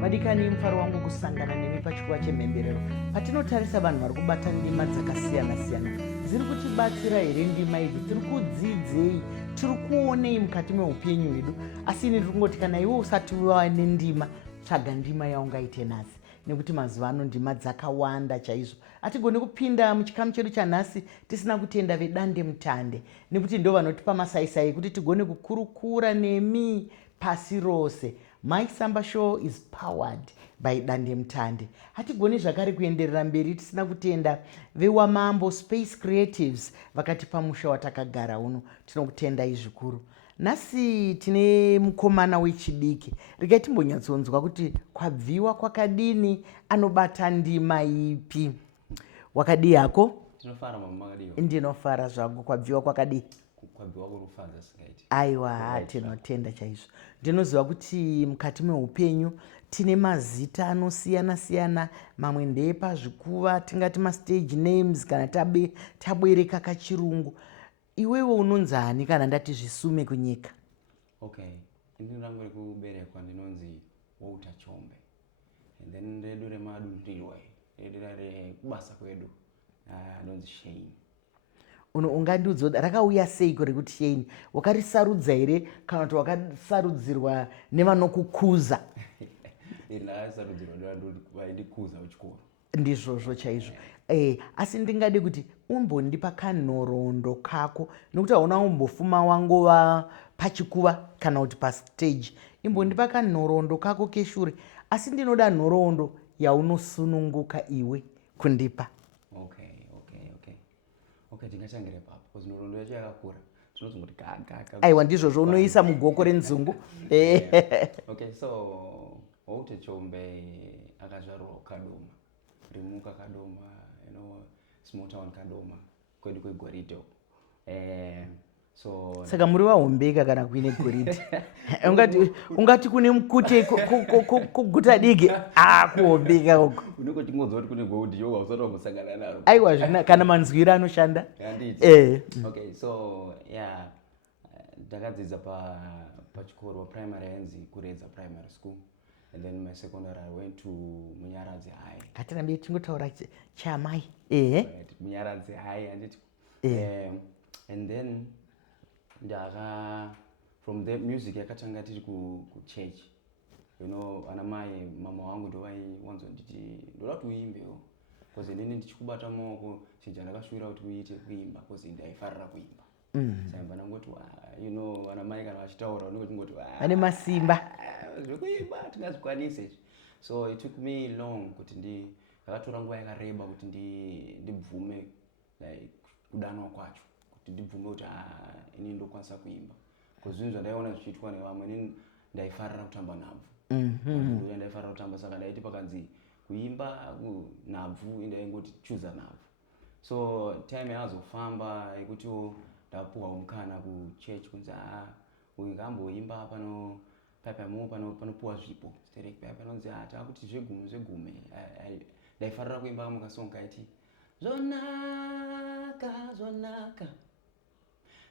Vadikani, mufaro wangu kusangana nemi pachikuva chemhemberero patinotarisa vanhu vari kubata ndima dzakasiyana-siyana. Dziri kutibatsira here ndima idzi? Tiri kudzidzei? Tiri kuonei mukati meupenyu hwedu? Asi ini ndiri kungoti kana iwe usati wava nendima, tsvaga ndima yaungaite nhasi, nekuti mazuva ano ndima dzakawanda chaizvo. Hatigoni kupinda muchikamu chedu chanhasi tisina kutenda vedande mutande, nekuti ndo vanotipa masaisai ekuti tigone kukurukura nemi pasi rose. My Samba Show is powered by Dande Mutande. Hatigoni zvakare kuenderera mberi tisina kutenda vewamambo Space Creatives vakatipa musha watakagara uno. Tinokutendai zvikuru. Nhasi tine mukomana wechidiki. Regai timbonyatsonzwa kuti kwabviwa kwakadini, anobata ndima ipi? Wakadi yako? Tinofara mama makadiyo. Ndinofara zvangu. Kwabviwa kwakadi? Kwabviwa kurufadza singaiti. Aiwa, tinotenda chaizvo. Ndinoziva kuti mukati meupenyu tine mazita anosiyana-siyana, mamwe ndeepazvikuva, tingati mastage names kana tabwereka kachirungu. Iwewe unonzani kana ndati zvisume kunyika? Okay, ini rangu rekuberekwa ndinonzi Walter Chombe. And then redu remadundirwe, redu rekubasa kwedu, anonzi Shane. Ungandiudza rakauya seiko rekuti Shane? Wakarisarudza here kana kuti wakasarudzirwa nevanokukuza? Ndakasarudzirwa ndikuza kuchikoro. Ndizvozvo chaizvo. Asi ndingade kuti umbondipa kanhoroondo kako, nokuti hauna umbofuma wangova pachikuva kana kuti pastage. Imbondipa kanhoroondo kako keshure, asi ndinoda nhoroondo yaunosununguka iwe kundipa. Okay, tingachangira papo, because nhoroondo yacho yakakura. Tinozongoti gaga. Aiwa, ndizvozvo unoisa mugoko renzungu. Okay, so Walter Chombe akazvarwa Kadoma. Rimuka Kadoma, small town Kadoma, kwedu kweGorito. So saka muri vahombeka kana kuine Gorito. Ungati kune mukute kuguta diki, kuhombeka uko. Unoko tingodzwa kuti kune gold yoga usati wambosangana naro. Aiwa, zvina kana manzwiro anoshanda. Okay, so yeah, ndakadzidza pachikoro primary yanzi Kuredza Primary School. And then my secondary I went to Munyaradzi High. Katirambe tingotaura chamai. Munyaradzi High anditi. And then from the music yakatanga tiri ku church. Ana mai mama wangu ndo wanzonditi ndoda kuti uimbewo. Because inini ndichikubata maoko chinja ndakashuvira kuti uite kuimba because ndaifarira kuimba. Saka ndangoti ana mai kana vachitaura unenge tingoti ane masimba. Zvekuimba tingazvikwanise. So it took me long kuti ndakatora nguva yakareba kuti ndibvume like kudanwa kwacho, kuti ndibvume kuti ini ndokwanisa kuimba. Because zvinhu zvandaiona zvichiitwa nevamwe ini ndaifarira kutamba nhabvu. Ndaifarira kutamba, saka ndaiti pakanzi kuimba nhabvu ndaingoti chuza nhabvu. So time yazofamba yekuti ndapuwa mukana kuchurch kunzi uyu ngamboimba panopuwa zvipo stereki panonzi takuti zvegume. Ndaifarira kuimba mukasonga iti zonaka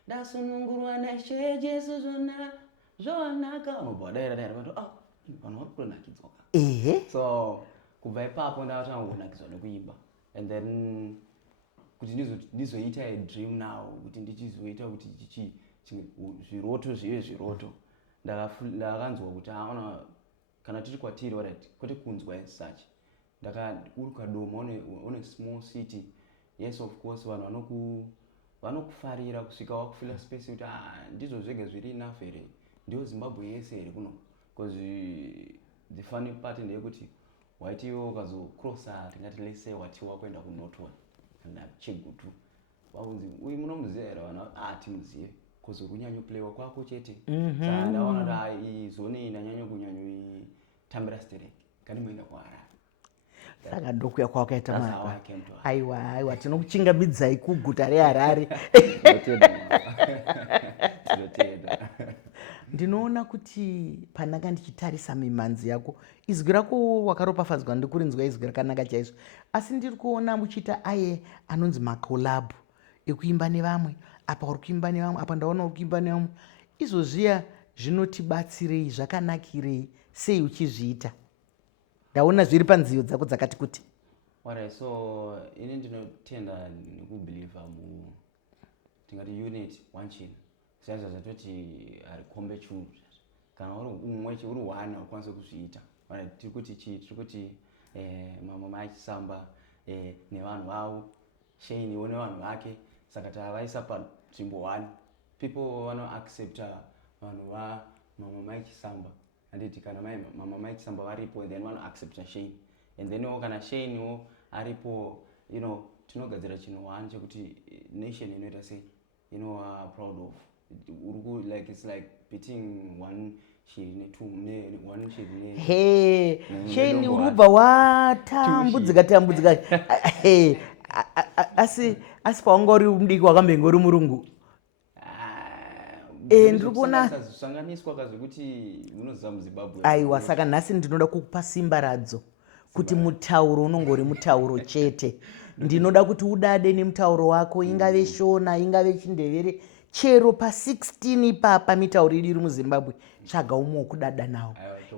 ndasunungurwa naShe Jesu zonaka unobva daira vanhu vakutonakidzwa. So kubva ipapo ndatanga kunakidzwa nekuimba. And then kuti ndizoita a dream now, kuti ndichizoita kuti zviroto zvive zviroto. Ndakanzwa kuti kana tiri kwatiri alright, kwete kunzwa as such. Uri Kadoma, one small city. Yes, of course, vanhu vanokufarira kusvika wakufila space kuti ndizvo zvega zviri enough here. Ndiyo Zimbabwe yese here kuno. Because the funny part ndeyekuti waiti iwe ukazocrossa tingati let's say watiwa kuenda kuNorthward kana Chegutu. Vaunzi uyu munomuziva here vanhu timuzive. Because kunyanyoplayiwa kwako chete. Saka ndaona kuti zone inanyanya kunyanyotambira stereki. Kanimoenda kuHarare. Saka ndokuya kwakaita mara. Aiwa, tinokuchingamidzai kuguta reHarare. Ndinoona kuti panaka ndichitarisa mimhanzi yako, izwi rako wakaropafadzwa ndikurinzwa izwi rakanaka chaizvo. Asi ndiri kuona muchiita aye anonzi makolabhu ekuimba nevamwe, apa uri kuimba nevamwe, apa ndaona uri kuimba nevamwe. Izvozviya zvinotibatsirei, zvakanakirei, sei uchizviita? ndaona zviri panziyo dzako dzakati kuti. Alright, so ini ndinotenda nekubhiliva tingati unit one chin zvaizva zvatoti harikombe chinhu kana uri umwe uri one haukwanisi kuzviita. Tiri kuti Mama Mike Samba nevanhu vavo, Shane nevanhu vake, saka tavaisa panzvimbo one. People vanoaccepta vanhu vaMama Mike Samba, handiti kana Mama Mike Samba varipo then vanoaccepta Shane, and then kana Shane aripo, tinogadzira chinhu one chekuti nation inoita sei, proud of. Like it's like beating one shiri one shiri Shane urubva watambudzika asi paunga uri mudiki wakambenga uri murungu. Ndiri kuona sanganiswa kazvekuti unoziva muZimbabwe. Aiwa, saka nhasi ndinoda kukupa simba radzo kuti mutauro unonge uri mutauro chete. Ndinoda kuti udade nemutauro wako, ingave Shona, ingave Chindevere, chero pa16 ipapa mitauro iri muZimbabwe, tsvaga umwe wokudada nawo.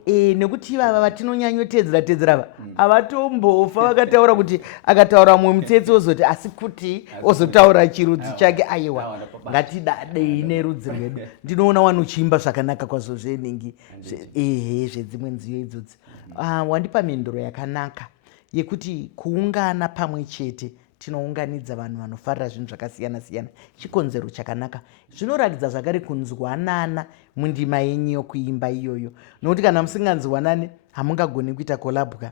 Nekuti vava vatinonyanyotedzera havatombofa vakataura kuti akataura mumwe mutsetse ozoti asi kuti ozotaura chirudzi chake. Aiwa, ngatidadei nerudzi rwedu. Ndinoona wanu uchiimba zvakanaka kwazvo zvenhingi zvedzimwe nziyo idzodzi. Wandipa mhinduro yakanaka yekuti kuungana pamwe chete tinounganidza vanhu vanofarira zvinhu zvakasiyana siyana, chikonzero chakanaka. Zvinoratidza zvakare kunzwanana mundima yenyu yokuimba iyoyo, nokuti kana musinganzwanani hamungagoni kuita kolabwa.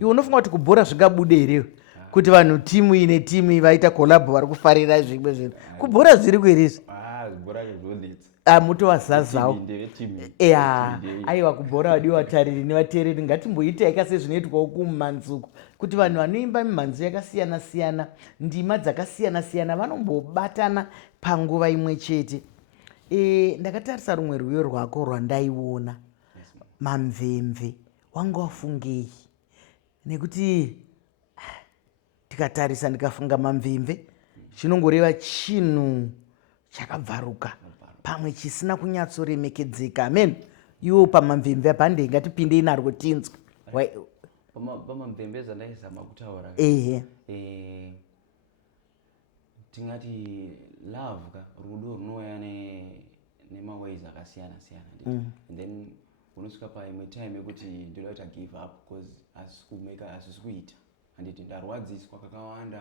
Iwe unofunga kuti kubhora zvingabude here kuti vanhu timu ine timu vaita kolabho vari kufarira zvimwe zvinhu? Kubhora zviri kwerizvi mutovazazawo. Aiwa, kubhora wadiwa vatariri nevateereri ngatimboitaika sezvinoitwawo kumanzuku, kuti vanhu vanoimba mimhanzi yakasiyana siyana, ndima dzakasiyana siyana vanombobatana panguva imwe chete. Ndakatarisa rumwe rwiyo rwako rwandaiona, Mamvemve, wanga wafungei? Nekuti tikatarisa ndikafunga Mamvemve chinongoreva chinhu chakabvaruka, pamwe chisina kunyatsoremekedzeka. Amen. Iwo paMamvemve apa ngatipindei narwo tinzwe. Pamamvemve zvandaizama kutaura tingati love rudo runouya nemaways akasiyana siyana, and then unosvika paimwe time yekuti ndoda kuita give up because hasisi kuita, handiti ndarwadziswa kakawanda,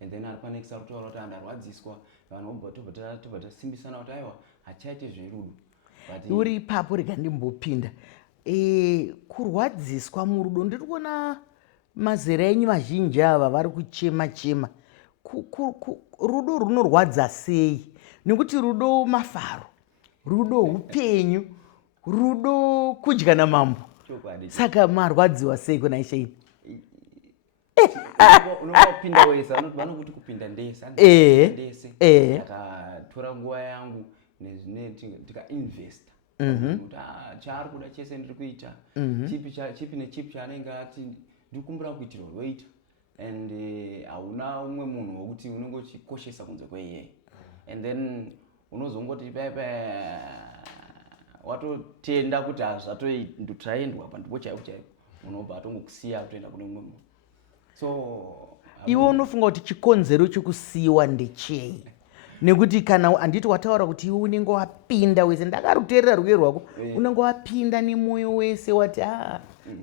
and then ari panext ari kutaura kuti ndarwadziswa, vanhu tobva tasimbisana kuti aiwa hachaite zverudo. Uri ipapo rega ndimbopinda kurwadziswa murudo. Ndiri kuona mazera enyu mazhinji ava vari kuchema chema. Rudo runorwadza sei? Nekuti rudo mafaro, rudo upenyu, rudo kudya namambo. Saka marwadziwa sei kuna Shane? Unopinda wese vanokuti kupinda ndese akatora nguva yangu tikainvesta kuti chaari kuda chese ndiri kuita, chipi nechipi chaanenge ati ndikumbura kuitira roita, and hauna umwe munhu wokuti unenge uchikoshesa kunze kweyeye, and then unozongoti paipa watotenda kuti hazvatotraendwa pandipo chaipo chaipo, unobva atongokusiya kutoenda kune umwe munhu. So iwe unofunga kuti chikonzero chokusiyiwa ndechei? Nekuti kana handiti wataura kuti iwe unenge wapinda wese, ndakaruteerera rwiyo rwako, unenge wapinda nemwoyo wese wati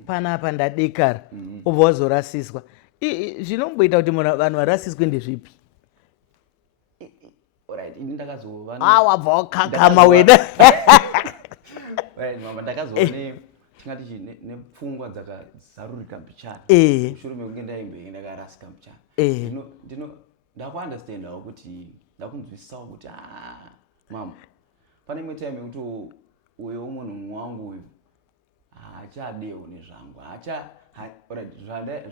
panapa ndadekara, obva wazorasiswa. Zvinomboita kuti vanhu varasiswe ndezvipi? Wabva wakakama weda. Ndakazova tingati nepfungwa dzakazarurika mbichana mushure mekunge ndaimbe ndakarasika mbichana. Ndakuunderstandawo kuti ndakunzwisisawo kuti mama pane imwe time yekuti uyo munhu wangu uyu haachadewo nezvangu,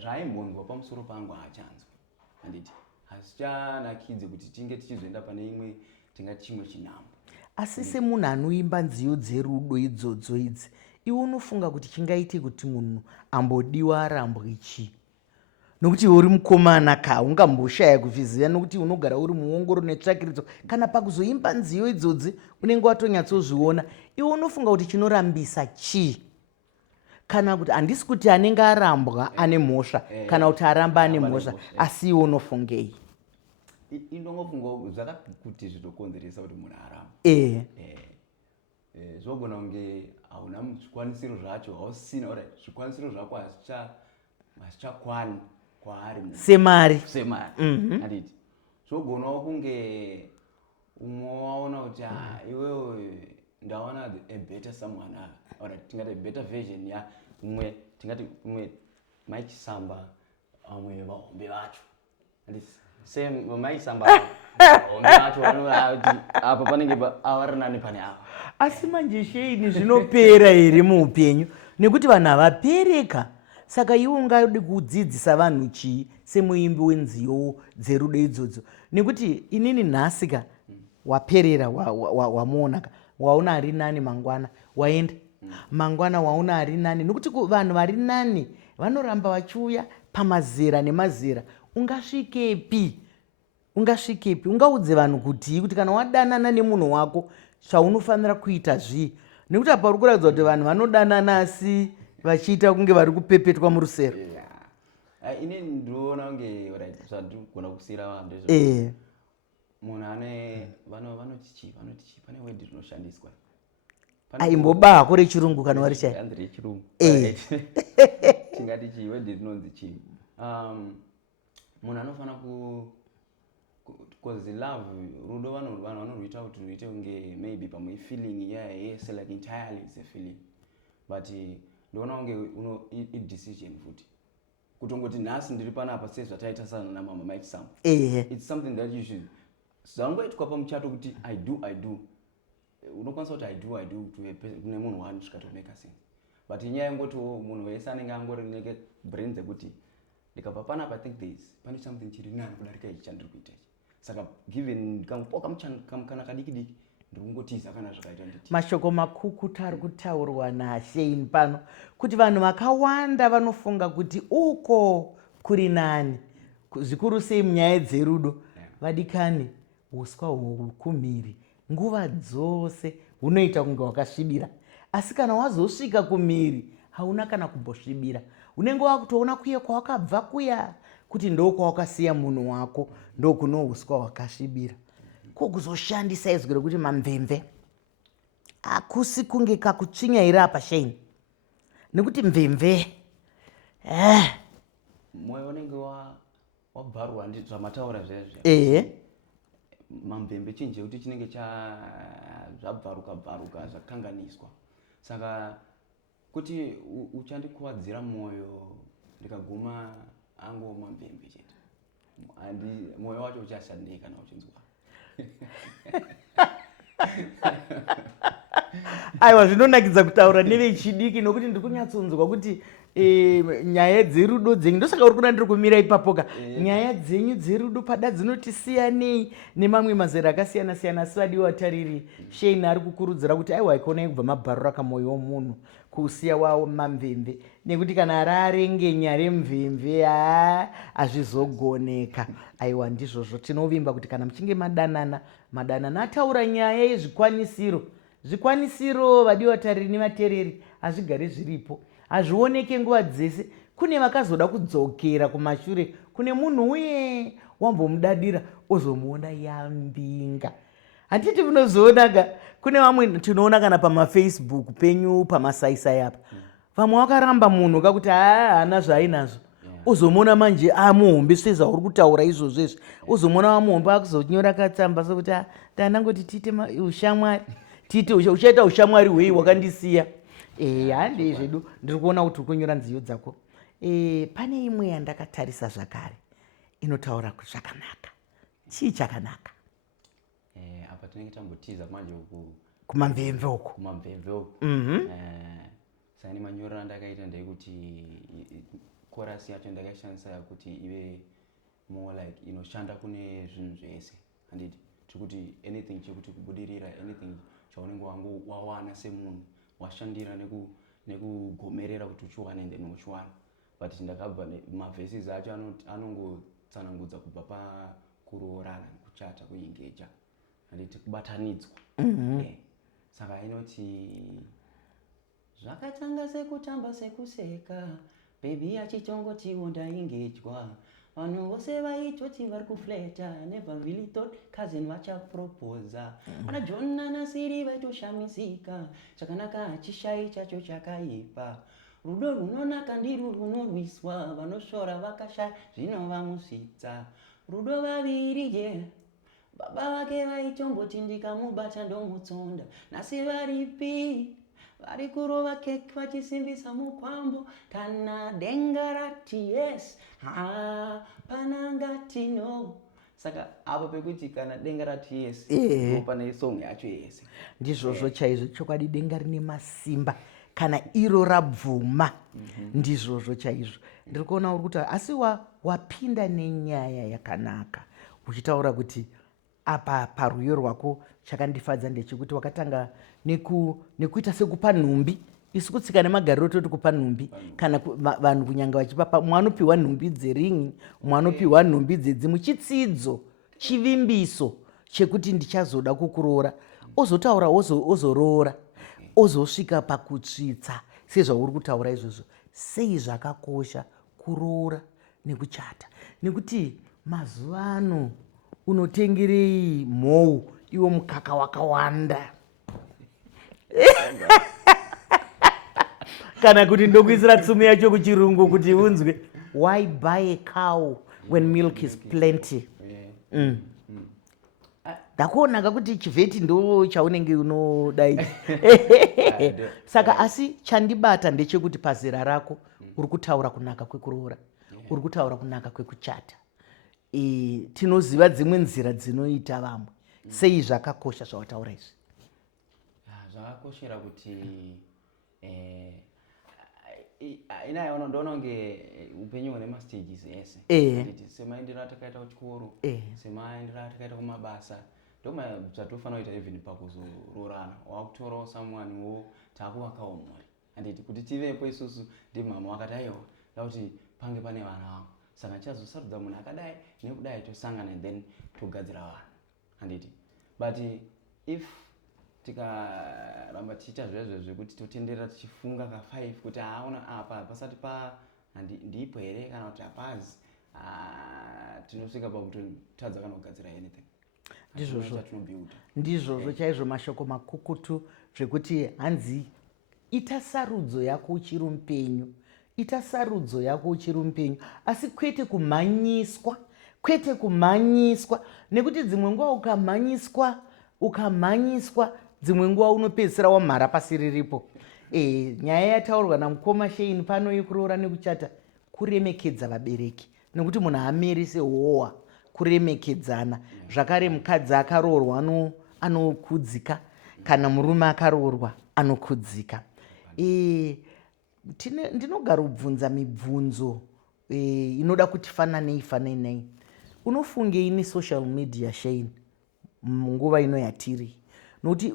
zvaimbonzwa pamusoro pangu haachanzwa, handiti hazichanakidze kuti tinge tichizoenda pane imwe tingati chimwe chinhambo. Asi semunhu anoimba nziyo dzerudo idzodzo idzi, iwe unofunga kuti chingaite kuti munhu ambodiwa arambwe chii? Nokuti uri mukomana ungamboshaya kuzviziva, nokuti unogara uri muongoro netsvakiridzo, kana pakuzoimba nziyo idzodzi unenge watonyatsozviona. Iwe unofunga kuti chinorambisa chii? kana kuti handisi kuti anenge arambwa ane mhosva kana kuti aramba ane mhosva, asi iwe unofungei? Indongofunga zvakakuti zvitokonzeresa kuti munhu aramba. Zvogona kunge hauna zvikwanisiro zvacho, hausina, zvikwanisiro zvako hazvichakwani kwaari semari. Handiti zvogonawo kunge umwe waona kuti iwewe ndawana a better someone, or tingati a better version ya umwe, tingati umwe Mike Samba, amwe vahombe vacho. Same Mike Samba vahombe vacho vanoti apa panenge avari nani pane apa. Asi manje Shane zvinopera here muupenyu? Nekuti vanhu havapereka. Saka iwe ungade kudzidzisa vanhu chii semuimbi wenziyo dzerudo idzodzo? Nekuti inini nhasika waperera, wamuonaka, waona ari nani mangwana, waenda mangwana waona ari nani. Nekuti vanhu vari nani vanoramba vachiuya pamazera nemazera. Ungasvikepi? Ungaudze vanhu kuti kana wadanana nemunhu wako chaunofanira kuita zvii? Nekuti apa uri kuratidza kuti vanhu vanodanana asi vachiita kunge vari kupepetwa murusero. Ini ndinoona kunge zvatigona kusiyira vanhu munhu ane vanoti pane wedhi rinoshandiswa aimboba hako rechirungu kana wari chai rechirungu tingati chii wedhi rinonzi chii munhu anofanira because love, rudo vanhu vanorwita kuti ruite kunge maybe pamwe feeling yes, like entirely it's a feeling, but ndoona kunge i decision futi kutongoti nhasi ndiri panapa sezvataita sana namama Mike Sam. It's something that you should zangoitwa pamuchato kuti I do unokwanisa kuti I do kune munhu wanosvika tomeka sense, but inyaya yengoti munhu wese anenge angori neke brain dzekuti ndikabva panapa I think pane something chiri nani kudarika ichi chandiri kuita ichi. Saka given ndikampoka kamukana kadiki ndiri kungotiza kana zvakaita nditi. Mashoko makukutu ari kutaurwa naShane pano kuti vanhu vakawanda vanofunga kuti uko kuri nani, zvikuru sei munyaya dzerudo. Vadikani, uswa kumhiri nguva dzose hunoita kunge hwakasvibira, asi kana wazosvika kumhiri hauna kana kumbosvibira. Unenge wakutoona kuye kwawakabva kuya kuti ndokwawakasiya munhu wako, ndokuno uswa hwakasvibira. Kokuzoshandisa izwi rekuti mamvemve hakusi kunge kakutsvinyaira apa Shane, nekuti mvemve mwoyo unenge wabharwa ndizvamataura zvezve. Mamvemve chinje kuti chinenge zvabvaruka zvakanganiswa. Saka kuti uchandikuwadzira mwoyo ndikaguma ango mamvemve chete, mwoyo wacho uchashandei kana uchinzwa. Aiwa, zvinonakidza kutaura nevechidiki nokuti ndiri kunyatsonzwa kuti nyaya dzerudo dzenyu ndosaka uri kuna ndiri kumira ipapoka. Nyaya dzenyu dzerudo pada dzinotisiyanei nemamwe mazera akasiyana siyana, asi vadiwa vatariri Shane ari kukurudzira kuti aiwa ikoonai kubva mabharura kamwoyo womunhu kuusiya wawo mamvemve, nekuti kana rarengenya remvemve hazvizogoneka. Aiwa, ndizvozvo tinovimba kuti kana muchinge madanana ataura nyaya yezvikwanisiro vadiwa vatariri nevateereri hazvigari zviripo, hazvioneke nguva dzese. Kune vakazoda kudzokera kumashure, kune munhu uye wambomudadira ozomuona yambinga. Handiti munozoonaka, kune vamwe tinoona kana pamafacebook penyu pamasaisai apa, vamwe wakaramba munhu kakuti haana zvaainazvo, uzomuona manje muhombe sezvauri kutaura izvozvezvi, uzomuona wamuhombe akuzonyora katsamba sokuti ndanangoti tiite ushamwari, uchaita ushamwari hwei wakandisiya. Handei zvedu, ndiri kuona kuti uri kunyora nziyo dzako. Pane imwe yandakatarisa zvakare inotaura kuti zvakanaka. Chii chakanaka? Apa tinenge tambotiza manje kumamvemve uko. Kumamvemve uko. Saka nemanyorero andakaita ndeyekuti chorus yacho ndakaishandisa kuti ive more like inoshanda kune zvinhu zvese. Handiti tikuti anything chekuti kubudirira, anything chaunenge wawana semunhu washandira nekugomerera kuti uchiwana ende uchiwana. But ndakabva mavhesis acho anongotsanangudza kubva pakuroorana, kuchata, kuengeja, handiti kubatanidzwa. Saka inoti zvakatanga sekutamba sekuseka baby achichongotiwo ndaingidzwa vanhu vose vaitoti vari kufleta never really thought cousin vachaproposa ana John nana Siri vaitoshamisika chakanaka hachishai chacho chakaipa rudo runonaka ndirwo runorwiswa vanosvora vakashaya zvinovamuzvitsa rudo vaviri ye baba vake vaitomboti ndikamubata ndomutsonda nasi varipi vari kurova keke vachisimbisa mukwambo kana denga rati yes pana ngati no saka apo pekuti kana denga rati yes pane song yacho yese ndizvozvo chaizvo chokwadi denga rine masimba kana iro rabvuma ndizvozvo chaizvo ndiri kuona uri kuti asi wapinda nenyaya yakanaka uchitaura kuti apa parwiyo rwako chakandifadza ndechekuti wakatanga nekuita sekupa nhumbi isu kutsika nemagariro toti kupa nhumbi kana vanhu kunyanga vachipa mwanopiwa nhumbi dzeringi mwanopiwa nhumbi muchitsidzo chivimbiso chekuti ndichazoda kukuroora ozotaura ozoroora ozosvika pakutsvitsa sezvauri kutaura izvozvo sei zvakakosha kuroora nekuchata nekuti mazuva ano unotengerei mhou iwo mukaka wakawanda kana kuti ndokuisira tsumu yacho kuchirungu kuti unzwe why buy a cow when milk is plenty ndakuonaka kuti chivheti ndo chaunenge unodai saka asi chandibata ndechekuti pazera rako uri kutaura kunaka kwekuroora uri kutaura kunaka kwekuchata tinoziva dzimwe nzira dzinoita vamwe sei zvakakosha zvawataura izvi zvakakoshera kuti inayoona ndoona kunge upenyu hune mastages ese semaenderano atakaita kuchikoro semaenderano atakaita kumabasa ndomazvatofanira kuita even pakuzoroorana wakutorawo someone takuvakawo mhuri handiti kuti tivepo isusu ndimama wakati aiwa ndakuti pange pane vana vangu saka chazosarudza munhu akadai nekudai tosangana and then togadzira vanhu handiti but if tikaramba tichiita zvezvo zvekuti totenderera tichifunga ka5 kuti aona apa pasati ndipo here kana kuti hapazi tinosvika pakutotadza kana kugadzira anything ndizvozvo chaizvo mashoko makukutu zvekuti hanzi ita sarudzo yako uchiri mupenyu ita sarudzo yako uchiri mupenyu asi kwete kumhanyiswa nekuti dzimwe nguva ukamhanyiswa dzimwe nguva unopedzisira wamhara pasi riripo nyaya yataurwa namukoma Shein pano yekuroora nekuchata kuremekedza vabereki nekuti munhu haameri sehowa kuremekedzana zvakare mukadzi akaroorwa anokudzika kana murume akaroorwa anokudzika ndinogara kubvunza mibvunzo inoda kuti fananei unofungei nesocial media Shein munguva ino yatiri nokuti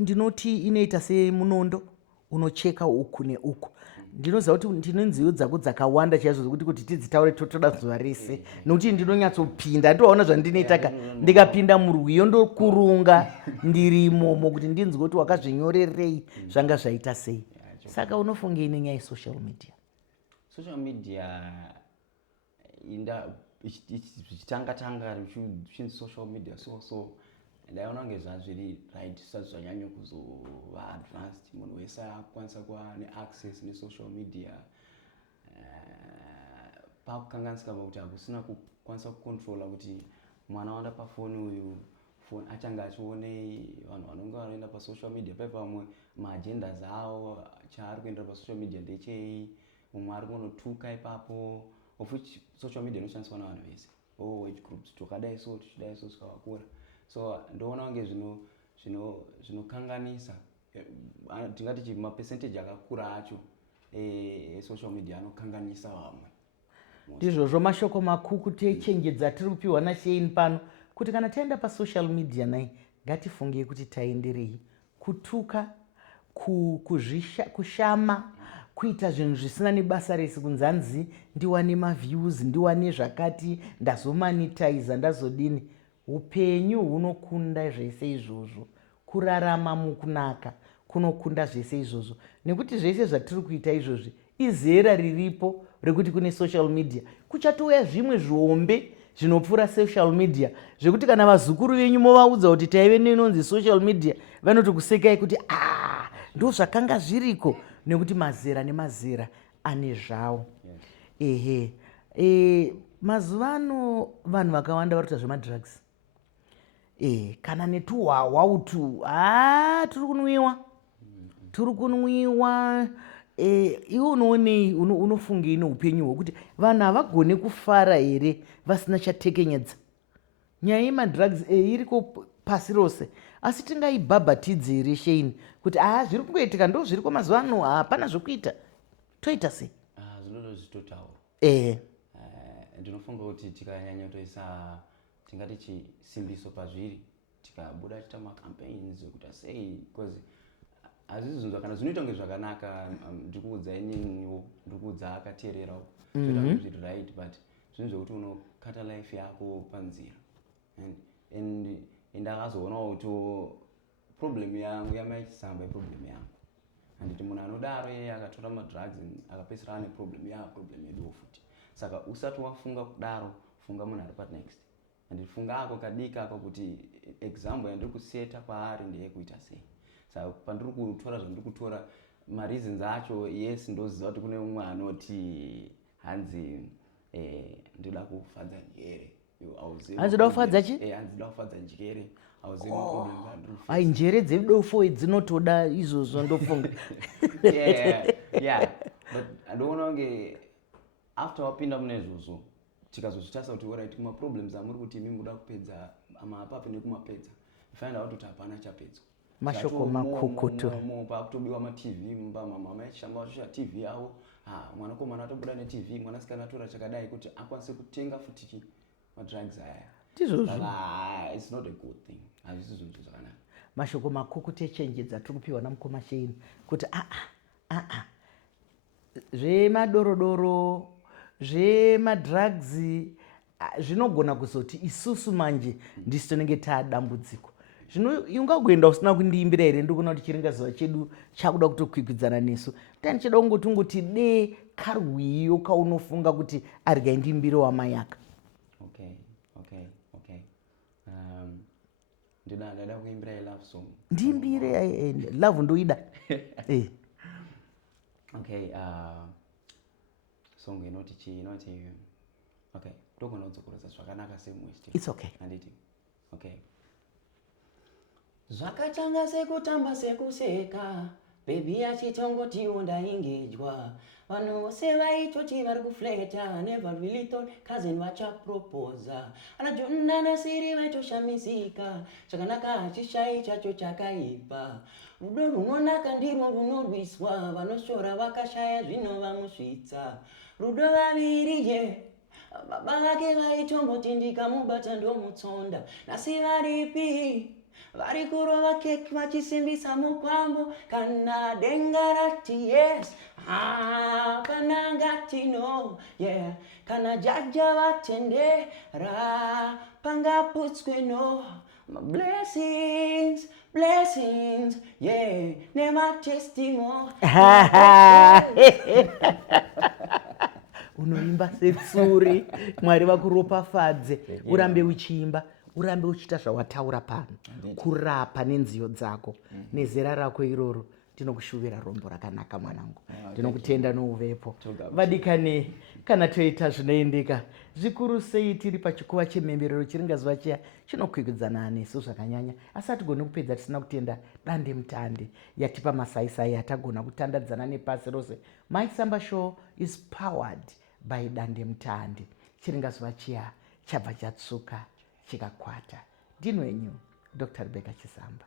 ndinoti inoita semunondo unocheka uku neuku ndinoziva kuti ndine nziyo dzako dzakawanda chaizvo kuti tidzitaure totoda zuva rese nokuti ndinonyatsopinda ndoona zvandinoitaka ndikapinda murwiyo ndokurunga ndirimomo kuti ndinzwe kuti wakazvinyorerei zvanga zvaita sei saka unofungei nenyaya yesocial media zvichitanga zvichinzi social media so ndaiona kunge zvazviri right zvisati zvanyanya kuzova advanced munhu wese akukwanisa kuva neaccess nesocial media pakukanganisika pakuti hakusina kukwanisa kucontrola kuti mwana wanda pafoni uyu foni achange achionei vanhu vanonge vanoenda pasocial media pamwe maagendas avo chaari kuendera pasocial media ndechei mumwe ari kunotuka ipapo of which social media inoshandiswa navanhu vese age groups tokadai so tichidai so tikavakura so ndoona kunge zvinokanganisa tingati mapercentage akakura acho social media anokanganisa vamwe ndizvozvo mashoko makuku techengedza tiri kupiwa naShein pano kuti kana taenda pasocial media nai ngatifungei kuti taenderei kutuka kushama kuita zvinhu zvisina nebasa rese kunzanzi ndiwane maviews ndiwane zvakati ndazomonetiza ndazodini upenyu hunokunda zvese izvozvo kurarama mukunaka kunokunda zvese izvozvo, nekuti zvese zvatiri kuita izvozvi izera riripo rekuti kune social media kuchatouya zvimwe zvihombe zvinopfuura social media zvekuti kana vazukuru venyu movaudza kuti taive nenonzi social media vanotokusekai kuti ndo zvakanga zviriko, nekuti mazera nemazera ane zvawo. Mazuva ano vanhu vakawanda vari kuita zvemadrugs. Kana netuhwahwa utu turi kunwiwa. Iwe unoonei, unofungei neupenyu hwekuti vanhu havagone kufara here vasina chatekenyedza? Nyaya yemadrugs iriko pasi rose, asi tingaibhabhatidze here Shane kuti zviri kungoitika ndo zviriko mazuva ano, hapana zvokuita? Toita sei? Zvinoda zvitotaura. Ndinofunga kuti tikanyanya toisa tingati chisimbiso pazviri, tikabuda tiita macampaigns ekuita sei, because hazvisi zvinhu kana zvinoita kunge zvakanaka. Ndikuudza ininiwo, ndikuudza akateererawo zvoita kunge zviri right, but zvinhu zvokuti unokata life yako panzira. And akazoonawo kuti problem yangu yamaichisamba problem yangu, handiti munhu anodaro yeye akatora madrugs akapedzisira ane problem yeduwo futi. Saka usati wafunga kudaro, funga munhu ari panext. Handifunga ako kadika ako kuti example yandiri kuseta kwaari ndeyekuita sei. Saka pandiri kutora zvandiri kutora, mareasons acho yes ndoziva kuti kune mumwe anoti hanzi ndoda kufadza njere. Hanzida kufadza chi? Hanzida kufadza njere. Njere dzedofo dzinotoda izvozvo ndofunga. But andoona kunge after wapinda mune izvozvo tikazozvitasa kuti alright, maproblems amuri kuti imi muda kupedza amapapi nekumapedza, find out kuti hapana chapedzwa. Mashoko makukutu. Pakutobiwa matv mumba, mama maichishamba vachosha tv yavo, mwanakomana atobuda netv, mwanasikana atora chakadai kuti akwanise kutenga futi madrugs aya. It's not a good thing. Hazvisi zvinhu zvakanaka. Mashoko makukutu echenjedza tiri kupiwa namukoma Shane kuti zvemadorodoro zvemadrugs zvinogona kuzoti isusu manje ndisi tonenge taadambudziko. Zvino ungagoenda usina kundiimbira here ndikuona kuti chiringazuva chedu chakuda kutokwikwidzana nesu. Tani chida kungoti de karwiyo kaunofunga kuti arigaindiimbire wamayaka. Ndada kuimbira love song. Ndiimbire love ndoida. Song inoti togona kudzokoresa zvakanaka semwesti. It's okay. Handiti. Zvakatanga sekutamba sekuseka, baby achitongotiwo ndaingejwa. Vanhu vose vaitoti vari kufleta, never really thought cousin vachaproposa. Ana Jona na Siri vaitoshamisika, chakanaka hachishai chacho chakaipa. Rudo runonaka ndirwo runorwiswa, vanoshora vakashaya zvinovamosvitsa. Rudo vaviri baba vake vaitomboti ndikamubata ndomutsonda. Nasi varipi vari kurova keki vachisimbisa mukwambo, kana denga rati yes, kana ngati no, kana jaja vatendera pangaputswe no. Blessings, nema testimony. Unoimba setsuri, Mwari vakuropafadze, urambe uchiimba, urambe uchiita zvawataura pano, kurapa nenziyo dzako, nezera rako iroro. Ndinokushuvira rombo rakanaka mwanangu. Ndinokutenda nouvepo. Vadikane, kana toita zvinoendeka zvikuru sei tiri pachikuva chemhemberero chiringazuva chiya chinokwikwidzana nesu zvakanyanya, asi hatigoni kupedza tisina kutenda dande mutande yatipa masaisai atagona kutandadzana nepasi rose. MySamba Show is powered by dande mutande. Chiringazuva chiya chabva chatsuka chikakwata. Ndinwenyu Dr. Rebecca Chisamba.